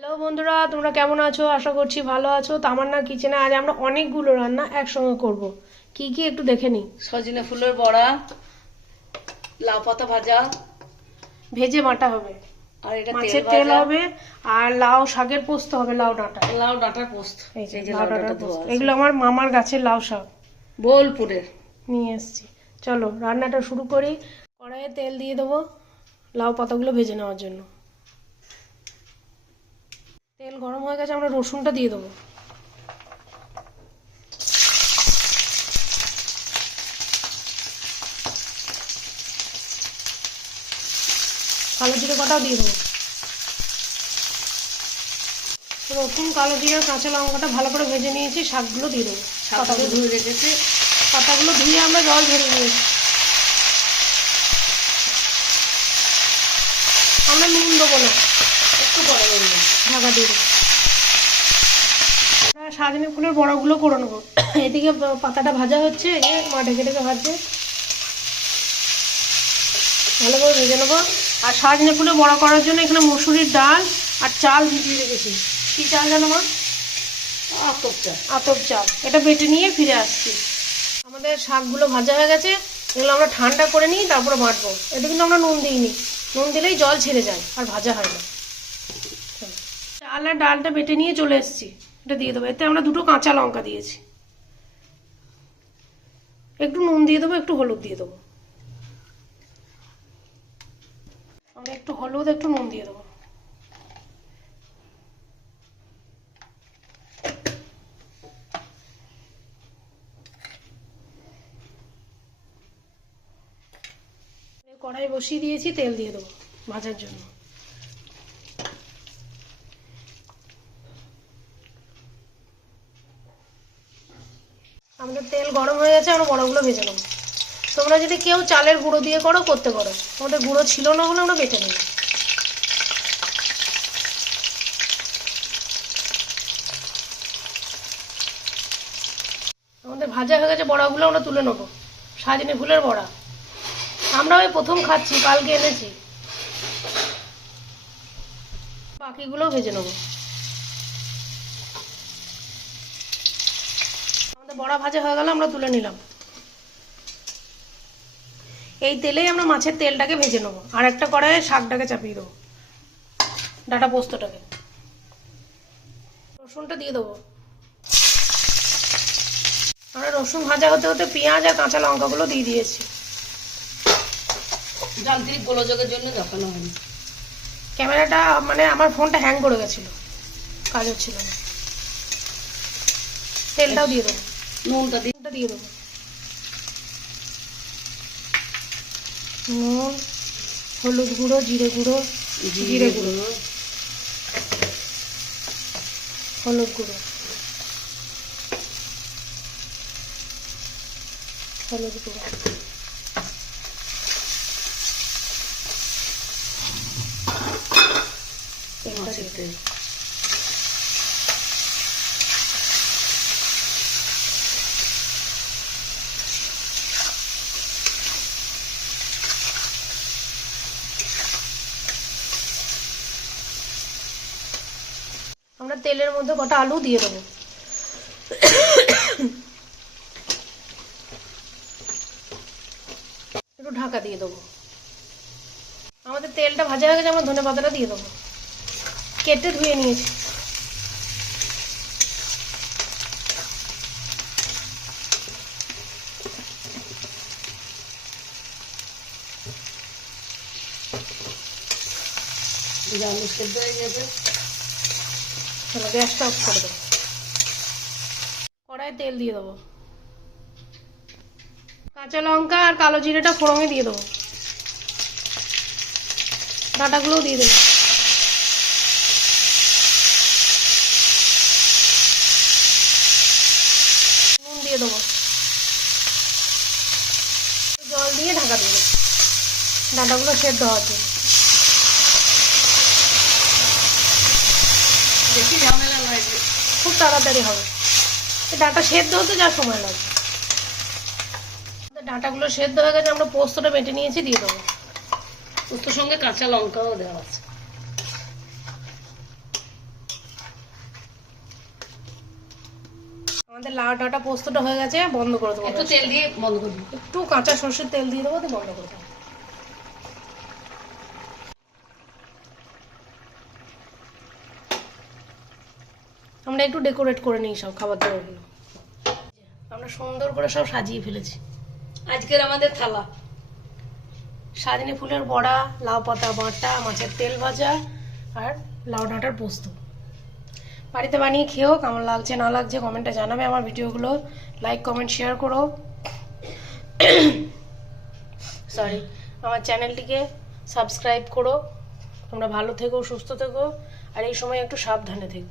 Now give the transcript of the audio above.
Hello বন্ধুরা, তোমরা কেমন আছো? আশা করছি ভালো আছো। তামান্না কিচেনে আজ আমরা অনেকগুলো রান্না একসঙ্গে করব। কি কি একটু দেখে নিই। সজনে ফুলের বড়া, লাউ পাতা ভাজা, ভেজে বাটা হবে, আর এটা মাছের তেল তেল ভাজা, হবে, আর লাউ শাকের পোস্ত হবে, লাউ ডাঁটা। লাউ ডাঁটার পোস্ত। এই যে এই যে লাউ লাউ ডাঁটার ডাঁটা পোস্ত, ধোয়া আছে, এগুলো আমার মামার গাছের লাউ শাক বোলপুরের। নিয়ে এসেছি। চলো রান্নাটা শুরু করি। কড়াইয়ে তেল দিয়ে দেবো লাউ পাতাগুলো ভেজে নেওয়ার জন্য। তেল গরম হয়ে গেছে, আমরা রসুনটা দিয়ে দেবো। কালো জিরে কটাও দিয়ে দেবো। রসুন, কালো জিরা, কাঁচা লঙ্কাটা ভালো করে ভেজে নিয়েছি, শাকগুলো দিয়ে দেবো। শাকগুলো ধুয়ে রেখেছি, পাতাগুলো ধুয়ে আমরা জল ঝরিয়ে নিয়েছি। আমরা নুন দেবো না, একটু পরে বলবো। ঢাকা দিয়ে দেবো। সাজনে ফুলের বড়াগুলো করে নেবো। এদিকে পাতাটা ভাজা হচ্ছে, এই যে মা ঢেকে ঢেকে ভাজছে, ভালো করে ভেজে নেবো। আর সাজনে ফুলের বড়া করার জন্য এখানে মসুরির ডাল আর চাল ভিজিয়ে রেখেছি। কী চাল জানো মা? আতপ চা। আতপ চাল। এটা বেটে নিয়ে ফিরে আসছি। আমাদের শাকগুলো ভাজা হয়ে গেছে, এগুলো আমরা ঠান্ডা করে নিই, তারপরে বাটবো। এতে কিন্তু আমরা নুন দিইনি, নুন দিলেই জল ছেড়ে যায় আর ভাজা হয় না। চাল আর ডালটা বেটে নিয়ে চলে এসেছি, এটা দিয়ে দেবো। এতে আমরা দুটো কাঁচা লঙ্কা দিয়েছি, একটু নুন দিয়ে দেবো, একটু হলুদ দিয়ে দেবো। আমরা একটু হলুদ, একটু নুন দিয়ে দেবো। কড়াই বসিয়ে দিয়েছি, তেল দিয়ে দেবো ভাজার জন্য। আমাদের তেল গরম হয়ে গেছে, আমরা বড়াগুলো ভেজে নেবো। তোমরা যদি কেউ চালের গুঁড়ো দিয়ে করতে পারো, আমাদের গুঁড়ো ছিল না বলে আমরা বেটে নিই। আমাদের ভাজা হয়ে গেছে, বড়াগুলো আমরা তুলে নেবো। সাজনে ফুলের বড়া আমরা ওই প্রথম খাচ্ছি, কালকে এনেছি। বাকিগুলো ভেজে নেবো। আমাদের বড়া ভাজা হয়ে গেল, আমরা তুলে নিলাম। এই তেলেই আমরা মাছের তেলটাকে ভেজে নেবো, আর একটা কড়াইয়ে শাকটাকে চাপিয়ে দেবো, ডাঁটা পোস্তটাকে। রসুনটা দিয়ে দেবো। আমরা রসুন ভাজা হতে হতে পেঁয়াজ আর কাঁচা লঙ্কাগুলো দিয়ে দিয়েছি। যান্ত্রিক গোলযোগের জন্য দেখানো হয়নি। ক্যামেরাটা মানে আমার ফোনটা হ্যাং করে গেছিলো, কাজ হচ্ছিল না। তেলটাও দিয়ে দেবো, নুনটা দিই, নুনটা দিয়ে দেবো। নুন, হলুদ গুঁড়ো, জিরে গুঁড়ো, জিরে গুঁড়ো, হলুদ গুঁড়ো, হলুদ গুঁড়ো। মাছের তেল। আমরা তেলের মধ্যে কটা আলু দিয়ে দেবো। একটু ঢাকা দিয়ে দেবো। আমাদের তেলটা ভাজা হয়ে গেছে, আমরা ধনে পাতাটা দিয়ে দেবো, কেটে ধুয়ে নিয়েছি। আলু সেদ্ধ হয়ে গেছে, চলো গ্যাসটা অফ করে দেবো। কড়াইয়ে তেল দিয়ে দেবো, কাঁচা লঙ্কা আর কালো জিরেটা ফোড়নে দিয়ে দেবো, ডাঁটাগুলোও দিয়ে দেবো। নুন দিয়ে দেবো, জল দিয়ে ঢাকা দিয়ে দেবো ডাঁটাগুলো সেদ্ধ হওয়ার জন্য। বেশি ঝামেলা নয়, খুব তাড়াতাড়ি হবে। ডাঁটা সেদ্ধ হতে যা সময় লাগবে। ডাঁটাগুলো সেদ্ধ হয়ে গেছে, আমরা পোস্তটা বেটে নিয়েছি, দিয়ে দেবো। পোস্তর সঙ্গে কাঁচা লঙ্কাও দেওয়া আছে। আমাদের লাউ ডাঁটা পোস্তটা হয়ে গেছে, বন্ধ করে দেবো। একটু তেল দিয়ে বন্ধ করবি। একটু কাঁচা সর্ষের তেল দিয়ে দেবো, দিয়ে বন্ধ করে দেবো। আমরা একটু ডেকোরেট করে নিই সব খাবার দাবারগুলো। আমরা সুন্দর করে সব সাজিয়ে ফেলেছি। আজকের আমাদের থালা সাজনি ফুলের বড়া, লাউ পাতা বাটা, মাছের তেল ভাজা আর লাউ ডাঁটার পোস্ত। বাড়িতে বানিয়ে খেয়েও কেমন লাগছে না লাগছে কমেন্টে জানাবে। আমার ভিডিওগুলো লাইক কমেন্ট শেয়ার করো। সরি, আমার চ্যানেলটিকে সাবস্ক্রাইব করো। তোমরা ভালো থেকো, সুস্থ থেকো, আর এই সময় একটু সাবধানে থেকো।